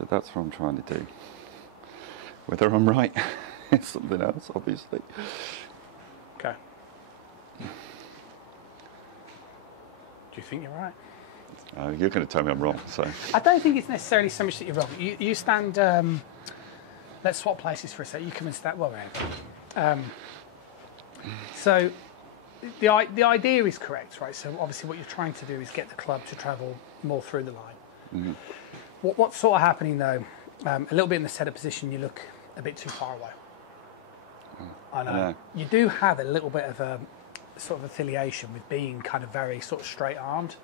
So that's what I'm trying to do. Whether I'm right is something else, obviously. Okay. Do you think you're right? You're going to tell me I'm wrong, so... I don't think it's necessarily so much that you're wrong. You stand... let's swap places for a sec. You come and stand... Well, so the idea is correct, right? So obviously what you're trying to do is get the club to travel more through the line. Mm-hmm. What's sort of happening, though, a little bit in the setup position, you look a bit too far away. I know. Yeah. You do have a little bit of a sort of affiliation with being kind of very sort of straight-armed,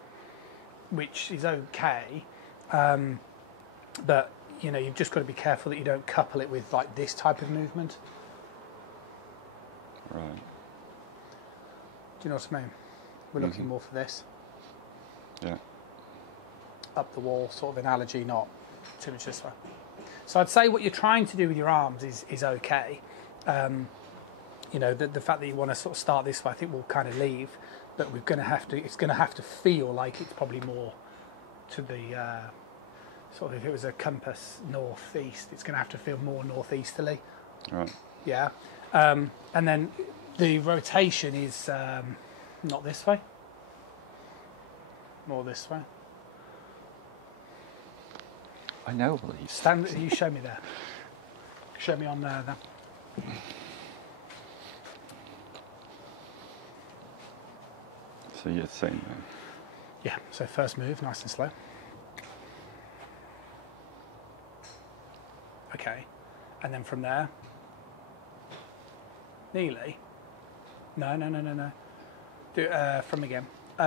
which is okay, but you know, you've just got to be careful that you don't couple it with like this type of movement. Right. Do you know what I mean? We're looking more for this. Yeah. Up the wall sort of analogy, not too much this way. So I'd say what you're trying to do with your arms is okay. You know, the fact that you want to sort of start this way, I think we'll kind of leave, but we're going to have to. It's going to have to feel like it's probably more to the sort of, if it was a compass northeast, it's going to have to feel more northeasterly. Right. Yeah. And then the rotation is not this way, more this way. I know all these. Stand. You show me there. Show me on there. So you're saying that? Yeah. So first move, nice and slow. Okay. And then from there, nearly. No. Do from again.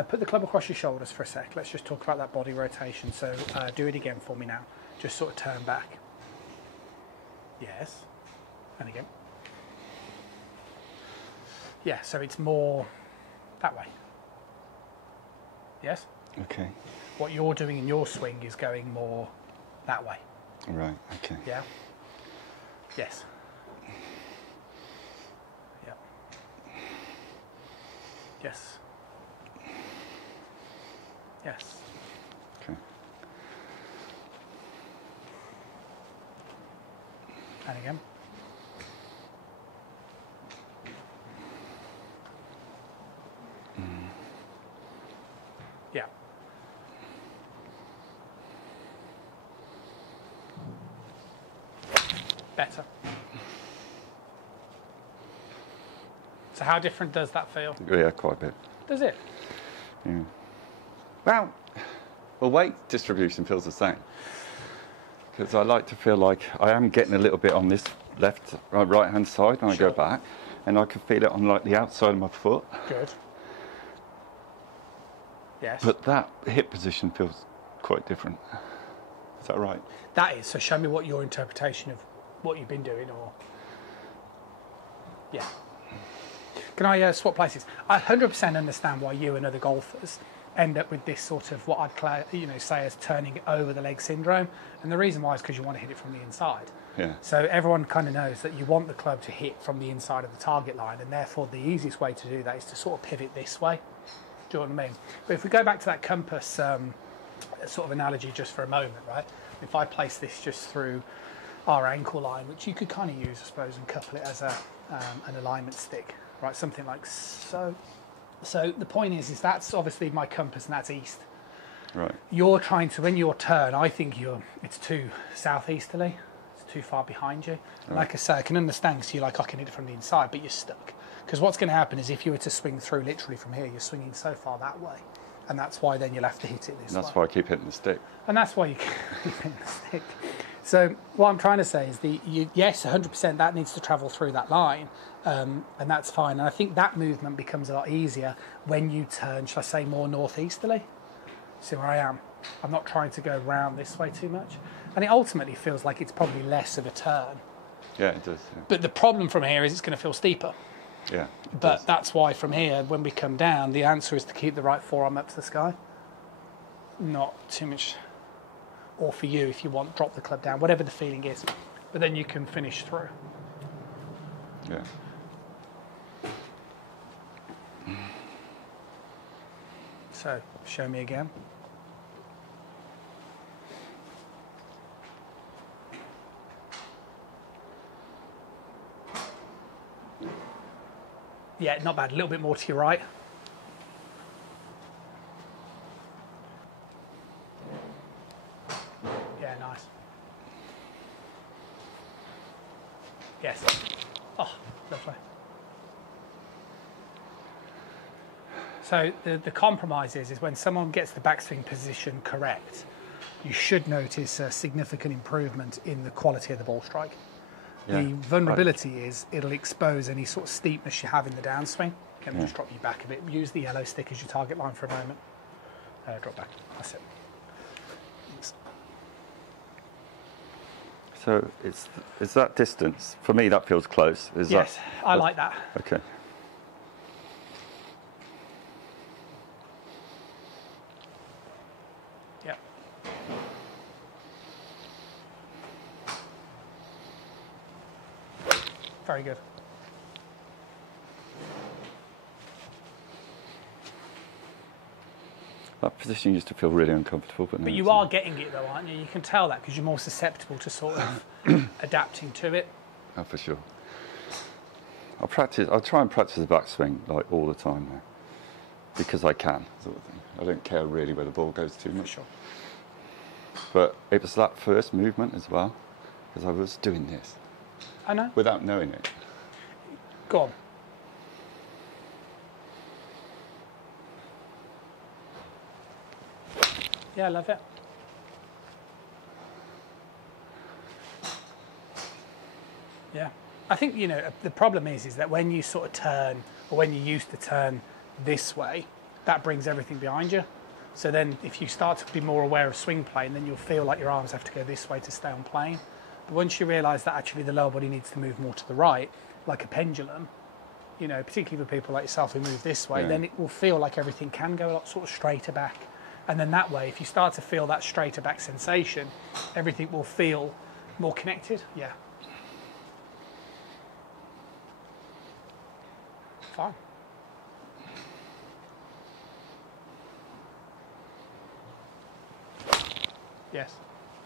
Put the club across your shoulders for a sec. Let's just talk about that body rotation. So do it again for me now. Just sort of turn back. Yes. And again. Yeah, so it's more that way. Yes? Okay. What you're doing in your swing is going more that way. Right, okay. Yeah? Yes. Yeah. Yes. Yes. Okay. And again. Yeah. Better. So how different does that feel? Yeah, quite a bit. Does it? Yeah. Well, weight distribution feels the same. Because I like to feel like I am getting a little bit on this right hand side when I go back, and I can feel it on like the outside of my foot. Good. Yes. But that hip position feels quite different. Is that right? That is. So show me what your interpretation of what you've been doing, or yeah. Can I swap places? I 100% understand why you and other golfers end up with this sort of what I'd say as turning over the leg syndrome, and the reason why is because you want to hit it from the inside. Yeah. So everyone kind of knows that you want the club to hit from the inside of the target line, and therefore the easiest way to do that is to sort of pivot this way. Do you know what I mean? But if we go back to that compass sort of analogy just for a moment, right? If I place this just through our ankle line, which you could kind of use, I suppose, and couple it as an alignment stick, right? Something like so. So the point is that's obviously my compass, and that's east. Right. You're trying to, when you turn, I think it's too southeasterly. It's too far behind you. Right. Like I say, I can understand because you're like, I can hit it from the inside, but you're stuck. Because what's going to happen is if you were to swing through literally from here, you're swinging so far that way. And that's why then you'll have to hit it this way. That's why I keep hitting the stick. And that's why you keep hitting the stick. So what I'm trying to say is yes, 100% that needs to travel through that line, and that's fine. And I think that movement becomes a lot easier when you turn, shall I say, more northeasterly. See where I am? I'm not trying to go round this way too much. And it ultimately feels like it's probably less of a turn. Yeah, it does. Yeah. But the problem from here is it's going to feel steeper. Yeah. But that's why from here, when we come down, the answer is to keep the right forearm up to the sky. Not too much. Or for you, if you want, drop the club down, whatever the feeling is. But then you can finish through. Yeah. So, show me again. Yeah, not bad. A little bit more to your right. Yeah, nice. Yes. Oh, lovely. So the compromise is when someone gets the backswing position correct, you should notice a significant improvement in the quality of the ball strike. Yeah. The vulnerability is it'll expose any sort of steepness you have in the downswing. Let me Yeah. just drop you back a bit. Use the yellow stick as your target line for a moment. Drop back. That's it. Thanks. So is that distance, for me that feels close. Is Yes, that, I like that. okay. Yep. Very good. That position used to feel really uncomfortable, but now But you it's- are getting it though, aren't you? You can tell that because you're more susceptible to sort of adapting to it. Oh, for sure. I'll try and practice the backswing like all the time now, because I can, sort of thing. I don't care really where the ball goes too much. Sure. But it was that first movement as well, because I was doing this I know. without knowing it. Go on. Yeah, I love it. Yeah. I think, you know, the problem is that when you sort of turn, or when you used to turn this way, that brings everything behind you. So then if you start to be more aware of swing plane, then you'll feel like your arms have to go this way to stay on plane. But once you realise that actually the lower body needs to move more to the right, like a pendulum, you know, particularly for people like yourself who move this way, Yeah. then it will feel like everything can go a lot sort of straighter back. And then that way, if you start to feel that straighter back sensation, everything will feel more connected. Yeah. Fine. Yes.